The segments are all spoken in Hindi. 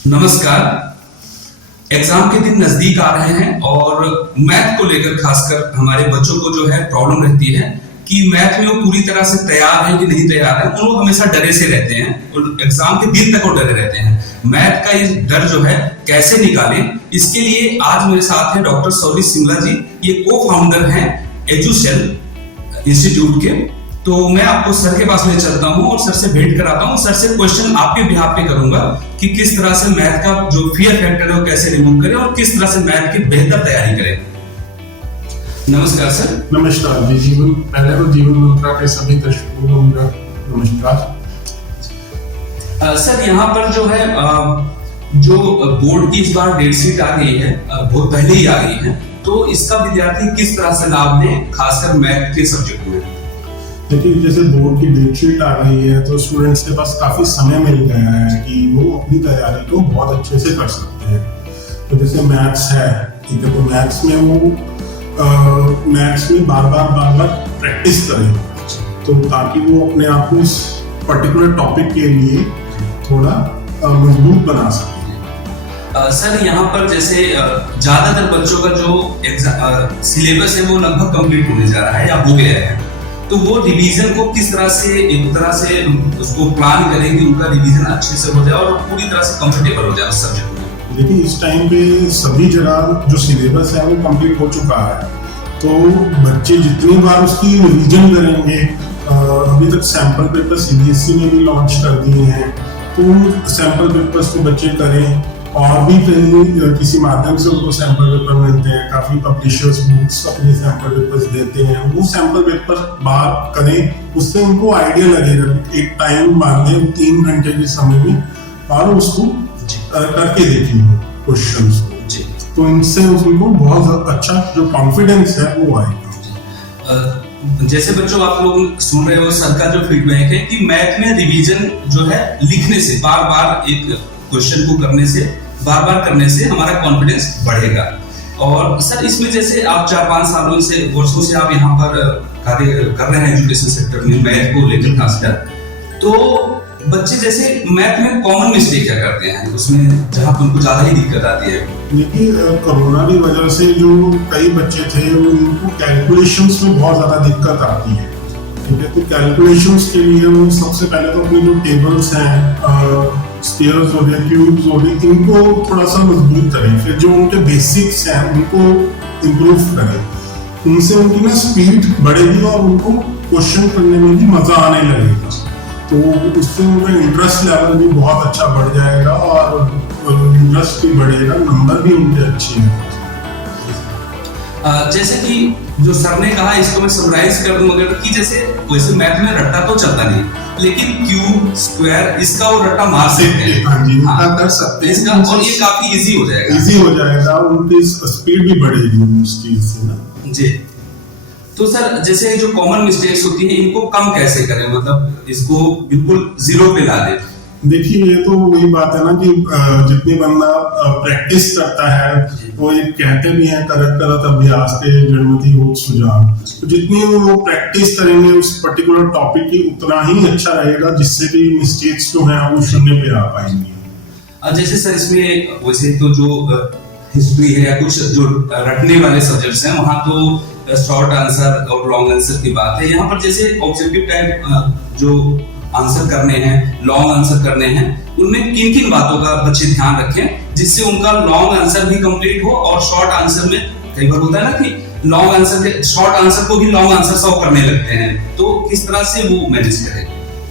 नमस्कार। एग्जाम के दिन नजदीक आ रहे हैं और मैथ को लेकर खासकर हमारे बच्चों को जो है प्रॉब्लम रहती है कि मैथ में वो पूरी तरह से तैयार है कि नहीं तैयार है। वो लोग हमेशा डरे से रहते हैं और एग्जाम के दिन तक वो डरे रहते हैं। मैथ का ये डर जो है कैसे निकालें, इसके लिए आज मेरे साथ है डॉक्टर सौरी सिंगला जी। ये को फाउंडर हैं एजुसेल इंस्टीट्यूट के। तो मैं आपको सर के पास ले चलता हूं और सर से भेंट कराता हूं। सर से क्वेश्चन आपके बिहाफ पे करूंगा कि किस तरह से मैथ का जो फियर फैक्टर है वो कैसे रिमूव करें और किस तरह से मैथ की बेहतर तैयारी करें। नमस्कार सर। नमस्कार जी। पहले तो जीवन मंत्रा के सभी दर्शकों को मेरा नमस्कार। सर यहाँ पर जो है जो बोर्ड की इस बार डेट शीट आ गई है, बहुत पहले ही आ गई है, तो इसका विद्यार्थी किस तरह से लाभ ले, खासकर मैथ के सब्जेक्ट में। देखिए, जैसे बोर्ड की डेट शीट आ गई है तो स्टूडेंट्स के पास काफी समय मिल गया है कि वो अपनी तैयारी को बहुत अच्छे से कर सकते हैं। तो जैसे मैथ्स है, ठीक है, तो मैथ्स में वो मैथ्स में बार बार प्रैक्टिस करें, तो ताकि वो अपने आप को उस पर्टिकुलर टॉपिक के लिए थोड़ा मजबूत बना सके। सर यहाँ पर जैसे ज्यादातर बच्चों का जो सिलेबस है वो लगभग कंप्लीट होने जा रहा है या हो गया है, तो वो रिवीजन को किस तरह से एक तरह से उसको प्लान करें कि उनका रिवीजन अच्छे से हो जाए और पूरी तरह से कंफर्टेबल हो जाए उस सब्जेक्ट में। देखिए, इस टाइम पे सभी जगह जो सिलेबस है वो कंप्लीट हो चुका है, तो बच्चे जितनी बार उसकी रिवीजन करेंगे, अभी तक सैंपल पेपर सीबीएसई ने भी लॉन्च कर दिए हैं, तो सैंपल पेपर्स को बच्चे करें और भी कहीं किसी माध्यम से उनको सैंपल पेपर मिलते हैं। काफी पब्लिशर्स बुक्स अपने सैंपल पेपर्स देते हैं, वो सैंपल पेपर बात करें, उससे उनको आइडिया लगेगा। एक टाइम बांधे 3 घंटे के समय में और उसको करके देखेंगे क्वेश्चंस को, तो इनसे उनको बहुत अच्छा जो कॉन्फिडेंस है वो आएगा। जैसे बच्चों आप लोग सुन रहे हो, सर का जो फीडबैक है कि मैथ में रिवीजन जो है लिखने से, बार बार एक क्वेश्चन को करने से, बार बार करने से हमारा कॉन्फिडेंस बढ़ेगा। और सर इसमें जैसे आप 4-5 सालों से, वर्षों से आप यहाँ पर कार्य कर रहे हैं एजुकेशन सेक्टर में मैथ को लेकर खासकर, तो बच्चे जैसे मैथ में कॉमन मिस्टेक क्या करते हैं उसमें जहाँ पर उनको ज्यादा ही दिक्कत आती है। देखिए, कोरोना की वजह से जो कई बच्चे थे उनको कैलकुलेशंस में बहुत ज्यादा दिक्कत आती है, ठीक है। तो कैलकुलेशंस के लिए वो सबसे पहले तो अपनी जो टेबल्स हैं, स्क्वायर्स हो गए, क्यूब्स हो गए, इनको थोड़ा सा मजबूत करें। फिर जो उनके बेसिक्स हैं उनको इम्प्रूव करें, उनसे उनकी ना स्पीड बढ़ेगी और उनको क्वेश्चन करने में भी मजा आने लगेगा, तो उससे उनका इंटरेस्ट लेवल भी बहुत अच्छा बढ़ जाएगा और इंटरेस्ट भी बढ़ेगा, नंबर भी उनके अच्छे हैं। जैसे कि जो सर ने कहा, इसको मैं समराइज कर दूं अगर, कि जैसे वैसे मैथ में रट्टा तो चलता नहीं, लेकिन क्यूब, स्क्वायर, इसका वो रट्टा मार सकते हैं। हाँ जी, कर सकते हैं इसका, और ये काफी इजी हो जाएगा। इजी हो जाएगा, उनकी स्पीड भी बढ़ेगी उस चीज से ना जी। तो सर जैसे जो कॉमन मिस्टेक्स होती है इनको कम कैसे करें, मतलब इसको बिल्कुल जीरो पे ला दें। देखिए, ये तो वही बात है ना कि जितनी बंदा प्रैक्टिस करता है, वो ये कहते भी हैं करत करत अभ्यास के जन्मति होत सुजान। तो जितनी वो प्रैक्टिस करेंगे उस पर्टिकुलर टॉपिक की, उतना ही अच्छा रहेगा, जिससे कि मिस्टेक्स जो हैं वो शून्य पे आ पाएंगे। जैसे सर इसमें वैसे तो जो हिस्ट्री है या कुछ जो रटने वाले सब्जेक्ट्स हैं, वहाँ तो शॉर्ट आंसर और लॉन्ग आंसर की बात है। यहाँ पर जैसे ऑब्जेक्टिव टाइप जो आंसर करने हैं, लॉन्ग आंसर करने हैं, उनमें किन किन बातों का बच्चे ध्यान रखें जिससे उनका लॉन्ग आंसर भी कंप्लीट हो और शॉर्ट आंसर में कई बार होता है ना कि लॉन्ग आंसर के शॉर्ट आंसर को भी लॉन्ग आंसर सॉल्व करने लगते हैं, तो किस तरह से वो मैनेज करें।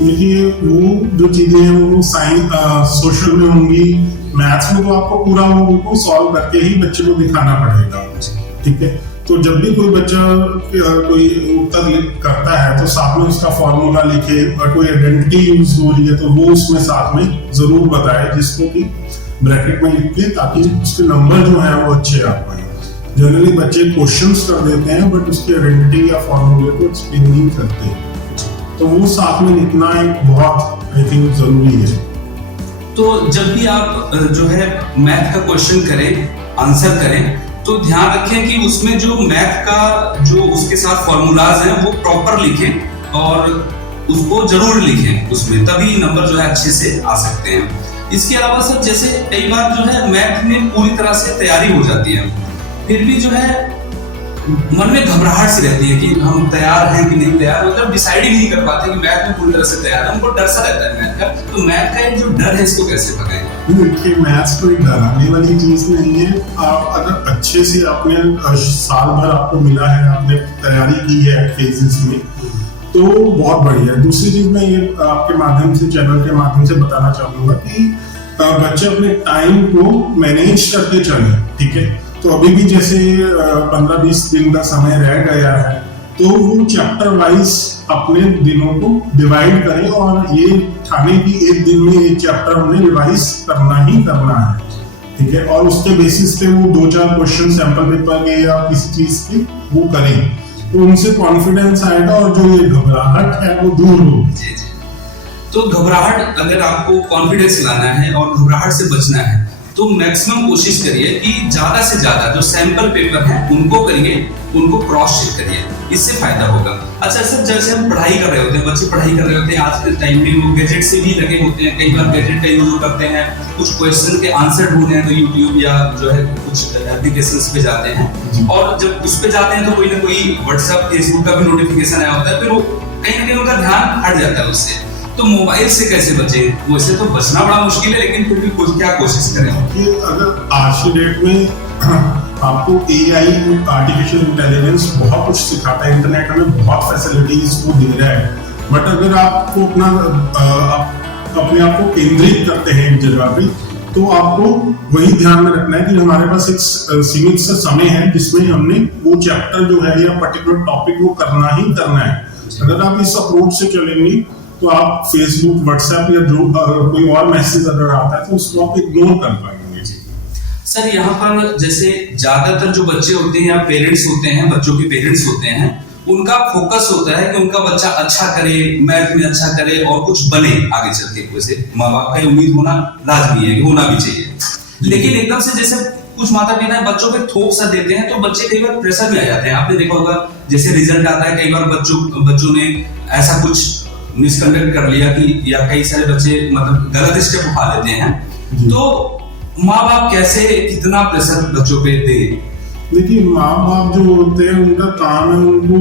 देखिए, वो जो चीजें हैं वो साइंस सोशल में होंगी, मैथ्स में तो आपको पूरा वो सॉल्व करके ही बच्चे को दिखाना पड़ेगा, ठीक है। तो जब भी कोई बच्चा कोई उत्तर करता है तो साथ में उसका फॉर्मूला लिखे, और कोई आइडेंटिटी यूज हो रही है तो वो उसमें साथ में जरूर बताए, जिसको कि ब्रैकेट में लिख के, ताकि उसके नंबर जो है वो अच्छे आ पाए। जनरली बच्चे क्वेश्चंस कर देते हैं बट उसकी आइडेंटिटी या फॉर्मूले को एक्सप्लेन नहीं करते, तो वो साथ में लिखना एक बहुत आई थिंक जरूरी है। तो जब भी आप जो है मैथ का क्वेश्चन करें, आंसर करें, तो ध्यान रखें कि उसमें जो मैथ का जो उसके साथ फॉर्मूलाज हैं वो प्रॉपर लिखें और उसको जरूर लिखें उसमें, तभी नंबर जो है अच्छे से आ सकते हैं। इसके अलावा सर जैसे कई बार जो है मैथ में पूरी तरह से तैयारी हो जाती है, फिर भी जो है मन में घबराहट सी रहती है कि हम तैयार हैं कि नहीं तैयार, मतलब डिसाइड ही नहीं कर पाते कि मैथ में पूरी तरह से तैयार है, हमको डर सा रहता है मैथ का। तो मैथ का एक जो डर है इसको कैसे भगाएं? देखिए, मैथ्स कोई डराने वाली चीज नहीं है। आप अगर अच्छे से आपने साल भर आपको मिला है, आपने तैयारी की है फेजेस में, तो बहुत बढ़िया है। दूसरी चीज मैं ये आपके माध्यम से, चैनल के माध्यम से बताना चाहूंगा कि बच्चे अपने टाइम को मैनेज करते चले, ठीक है। तो अभी भी जैसे 15-20 दिन का समय रह गया है, तो वो चैप्टर वाइज अपने दिनों को डिवाइड करें और ये ठाने की एक दिन में एक चैप्टर हमने रिवाइज करना ही करना है, ठीक है। और उसके बेसिस पे वो 2-4 क्वेश्चन सैंपल पेपर के या किसी चीज के वो करें, तो उनसे कॉन्फिडेंस आएगा और जो ये घबराहट है वो दूर होगी। तो घबराहट, अगर आपको कॉन्फिडेंस लाना है और घबराहट से बचना है, तो मैक्सिमम कोशिश करिए कि ज्यादा से ज्यादा जो सैंपल पेपर हैं उनको करिए, उनको क्रॉस चेक करिए, इससे फायदा होगा। अच्छा सर, जैसे हम पढ़ाई कर रहे होते हैं, बच्चे पढ़ाई कर रहे होते हैं, आज के टाइम में वो गैजेट से भी लगे होते हैं, कई बार गैजेट का यूज करते हैं, कुछ क्वेश्चन के आंसर ढूंढने हैं तो यूट्यूब या जो है कुछ एप्लीकेशंस पे जाते हैं, और जब उस पे जाते हैं तो कोई ना कोई व्हाट्सएप फेसबुक का भी नोटिफिकेशन आया होता है, फिर वो कहीं ना कहीं उनका ध्यान हट जाता है उससे। तो मोबाइल से कैसे बचें? वैसे तो बचना बड़ा मुश्किल है, लेकिन फिर भी क्या कोशिश करें कि अगर आज की डेट में आपको AI, आर्टिफिशियल इंटेलिजेंस बहुत कुछ सिखाता है, इंटरनेट हमें बहुत फैसिलिटीज को दे रहा है, बट अगर आपको अपने आप को केंद्रित करते हैं एक जगह पे, तो आपको वही ध्यान में रखना है कि हमारे पास एक सीमित सा समय है जिसमें हमने वो चैप्टर जो है या पर्टिकुलर टॉपिक वो करना ही करना है। अगर आप इस अप्रोच से चलेंगे तो आप फेसबुक, व्हाट्सएप या जो कोई और मैसेज अगर आता है तो उसको आप इग्नोर कर पाएंगे। सर यहाँ पर जैसे ज्यादातर जो बच्चे होते हैं या पेरेंट्स होते हैं, बच्चों के पेरेंट्स होते हैं, उनका फोकस होता है कि उनका बच्चा अच्छा करे, मैथ में अच्छा करे और कुछ बने आगे चल के। वैसे माँ बाप का उम्मीद होना लाजमी है कि होना भी चाहिए, लेकिन एकदम से जैसे कुछ माता पिता बच्चों पे थोप सा देते हैं तो बच्चे कई बार प्रेशर में आ जाते हैं। आपने देखा होगा जैसे रिजल्ट आता है, कई बार बच्चों ने ऐसा कुछ मिसकंडक्ट कर लिया कि, या कई सारे बच्चे मतलब गलत स्टेप उठा लेते हैं, तो माँ बाप कैसे कितना प्रेशर बच्चों पे दे? देखिए, माँ बाप जो होते हैं उनका काम है उनको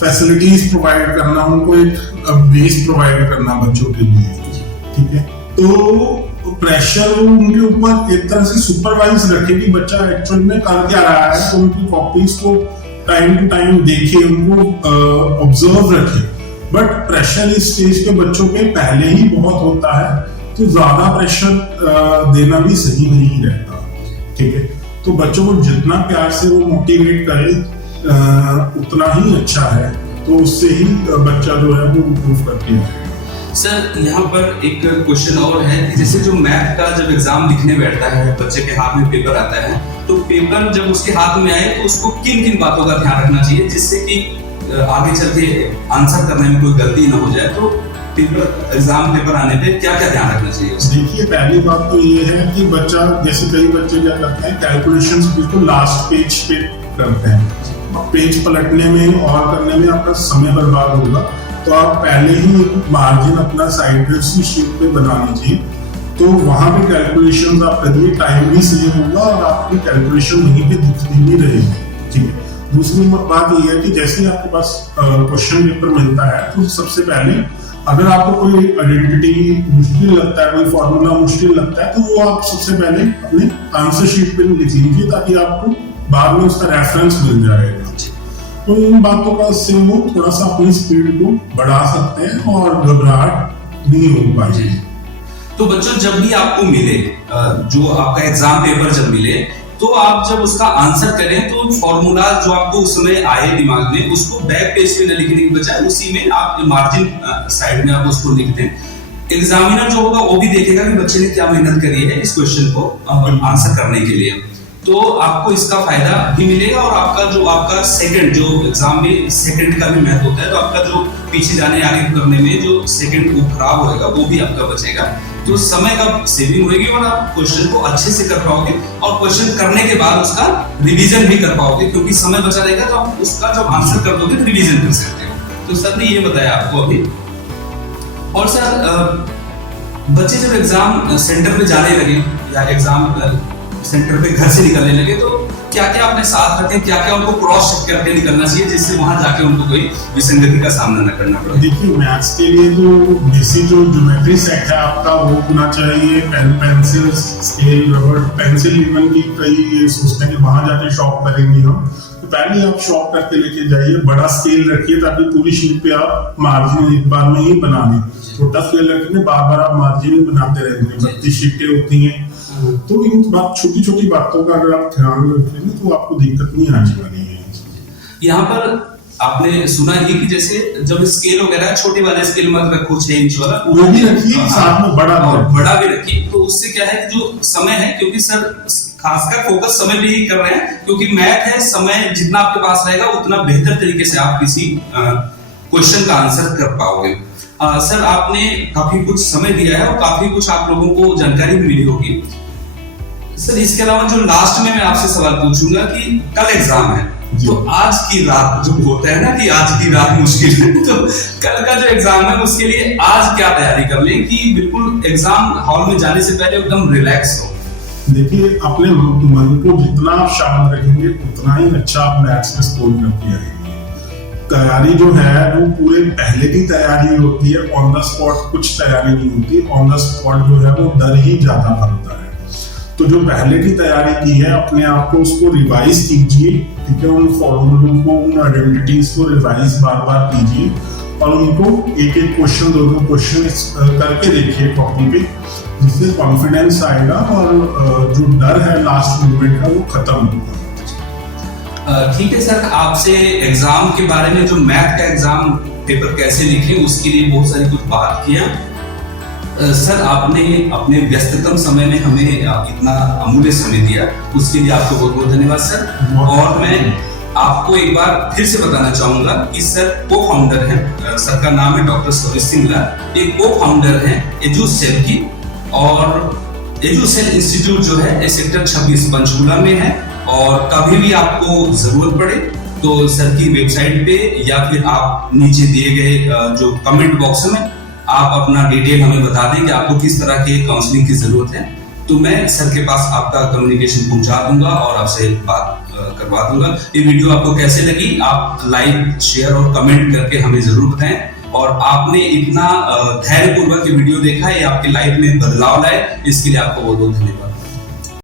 फैसिलिटीज प्रोवाइड करना, उनको एक बेस प्रोवाइड करना बच्चों के लिए, ठीक है। तो प्रेशर उनके ऊपर एक तरह से सुपरवाइज रखे कि बच्चा एक्चुअल में कर क्या रहा है, तो उनकी कॉपीज को टाइम टू टाइम देखे, उनको ऑब्जर्व रखे। बट प्रेशर इस स्टेज के बच्चों पे पहले ही बहुत होता है, तो ज्यादा प्रेशर देना भी सही नहीं रहता, ठीक है। तो बच्चों को जितना प्यार से वो मोटिवेट करे उतना ही अच्छा है, तो उससे ही बच्चा जो है वो इम्प्रूव करती है। सर यहाँ पर एक क्वेश्चन और है कि जैसे जो मैथ का जब एग्जाम लिखने बैठता है, बच्चे के हाथ में पेपर आता है, तो पेपर जब उसके हाथ में आए तो उसको किन किन बातों का ध्यान रखना चाहिए जिससे कि आगे चल के आंसर करने में कोई गलती ना हो जाए? तो एग्जाम पेपर आने पे क्या क्या ध्यान रखना चाहिए? देखिए, पहली बात तो ये है कि बच्चा, जैसे कई बच्चे क्या करते हैं, कैलकुलेशंस बिल्कुल लास्ट पेज पे करते हैं। पेज पलटने में और करने में आपका समय बर्बाद होगा, तो आप पहले ही एक मार्जिन अपना साइड शीट पे बना लीजिए, तो वहां पे कैलकुलेशंस आप करिए, टाइम भी सेव होगा और आपकी कैलकुलेशन वहीं पे दिखती भी रहेगी, ठीक है। दूसरी बात ये है कि जैसे ही आपके पास क्वेश्चन पेपर मिलता है, तो सबसे पहले अगर आपको कोई आइडेंटिटी मुश्किल लगता है, कोई फॉर्मूला मुश्किल लगता है, तो वो आप सबसे पहले अपने आंसर शीट पे लिख लीजिए, ताकि आपको बाद में उसका रेफरेंस मिल जाएगा। तो इन बातों का से वो थोड़ा सा अपनी स्पीड को बढ़ा सकते हैं और घबराहट नहीं हो पाएगी। तो बच्चों, जब भी आपको मिले, जो आपका एग्जाम पेपर जब मिले, तो आप जब उसका आंसर करें तो फॉर्मूला जो आपको उस समय आए दिमाग में, उसको बैक पेज पे न लिखने की बजाय उसी में आप मार्जिन साइड में आप उसको लिख दें। एग्जामिनर जो होगा वो भी देखेगा कि बच्चे ने क्या मेहनत करी है इस क्वेश्चन को आंसर करने के लिए, तो आपको इसका फायदा भी मिलेगा। और आपका सेकंड जो एग्जाम में सेकंड का भी महत्व होता है, तो आपका जो पीछे जाने आगे करने में जो सेकंड वो खराब होएगा वो भी आपका बचेगा, तो समय का सेविंग होगी और आप क्वेश्चन को अच्छे से कर पाओगे, और क्वेश्चन करने के बाद उसका रिवीजन भी कर पाओगे, क्योंकि समय बचा रहेगा तो आप उसका जब आंसर कर दोगे तो रिवीजन कर सकते हो। तो सर ने ये बताया आपको अभी। और सर बच्चे जब एग्जाम सेंटर पे जाने लगे या एग्जाम सेंटर पे घर से निकलने लगे तो क्या क्या अपने साथ रखें, क्या क्या उनको क्रॉस चेक करके निकलना चाहिए जिससे वहां जाके उनको कोई विसंगति का सामना न करना पड़े? देखिए मैथ्स के लिए तो बेसिक जो ज्योमेट्री सेट है आपका वो होना चाहिए, pen pencil scale rubber pencil even की कई सोचते हैं कि वहां जाके शॉप करेंगे हम, तो पहले आप शॉप करके लेके जाइए, बड़ा स्केल रखिए ताकि पूरी शीट पे आप मार्जिन एक बार में ही बना लें। छोटा स्केल रखेंगे बार बार आप मार्जिन बनाते रहेंगे, 32 शीटें होती हैं, तो इन छोटी छोटी बातों का अगर आप ध्यान रखेंगे तो आपको दिक्कत नहीं आने वाली है। यहाँ पर आपने सुना ही कि जैसे जब स्केल वगैरह छोटे वाले स्केल मत रखो 6 इंच वाला, वो भी रखिए, साथ में बड़ा भी रखिए। तो उससे क्या है कि जो समय है, क्योंकि सर खासकर फोकस समय पे ही कर रहे हैं, क्योंकि मैथ है, समय जितना आपके पास रहेगा उतना बेहतर तरीके से आप किसी क्वेश्चन का आंसर कर पाओगे। सर आपने काफी कुछ समय दिया है और काफी कुछ आप लोगों को जानकारी भी मिली होगी। सर इसके अलावा जो लास्ट में मैं आपसे सवाल पूछूंगा कि कल एग्जाम है, तो आज की रात जो होता है ना कि आज की रात मुश्किल है, तो कल का जो एग्जाम है उसके लिए आज क्या तैयारी कर लें कि बिल्कुल एग्जाम हॉल में जाने से पहले एकदम रिलैक्स हो? देखिए अपने मन को जितना आप शांत रखेंगे उतना ही अच्छा आप मैथ्स में स्कोर करके आएंगे। तैयारी जो है वो पूरे पहले की तैयारी होती है, ऑन द स्पॉट कुछ तैयारी नहीं होती। ऑन द स्पॉट जो है वो डर ही ज्यादा बनता है। तो जो पहले की तैयारी की है अपने आप को उसको रिवाइज कीजिए, ठीक है, उन फॉर्मूलों को उन आइडेंटिटीज को रिवाइज बार बार कीजिए और उनको एक एक क्वेश्चन 2-2 क्वेश्चन करके देखिए कॉपी पे, जिससे कॉन्फिडेंस आएगा और जो डर है लास्ट मोमेंट का वो खत्म होगा। ठीक है सर, आपसे एग्जाम के बारे में जो मैथ का एग्जाम पेपर कैसे लिखें उसके लिए बहुत सारी कुछ बात किया। सर आपने अपने व्यस्ततम समय में हमें इतना अमूल्य समय दिया, उसके लिए आपको बहुत बहुत धन्यवाद सर। और मैं आपको एक बार फिर से बताना चाहूंगा कि सर को फाउंडर हैं, सर का नाम है डॉक्टर सौरभ सिंगला, एक को फाउंडर हैं एजुसेल की, और एजुसेल इंस्टीट्यूट जो है सेक्टर 26 पंचकूला में है। और कभी भी आपको जरूरत पड़े तो सर की वेबसाइट पे या फिर आप नीचे दिए गए जो कमेंट बॉक्स में आप अपना डिटेल हमें बता दें कि आपको किस तरह के काउंसलिंग की जरूरत है, तो मैं सर के पास आपका कम्युनिकेशन पहुंचा दूंगा और आपसे बात करवा दूंगा। ये वीडियो आपको कैसे लगी आप लाइक शेयर और कमेंट करके हमें जरूर बताएं। और आपने इतना धैर्यपूर्वक ये वीडियो देखा है, आपकी लाइफ में बदलाव लाए, इसके लिए आपको बहुत बहुत धन्यवाद।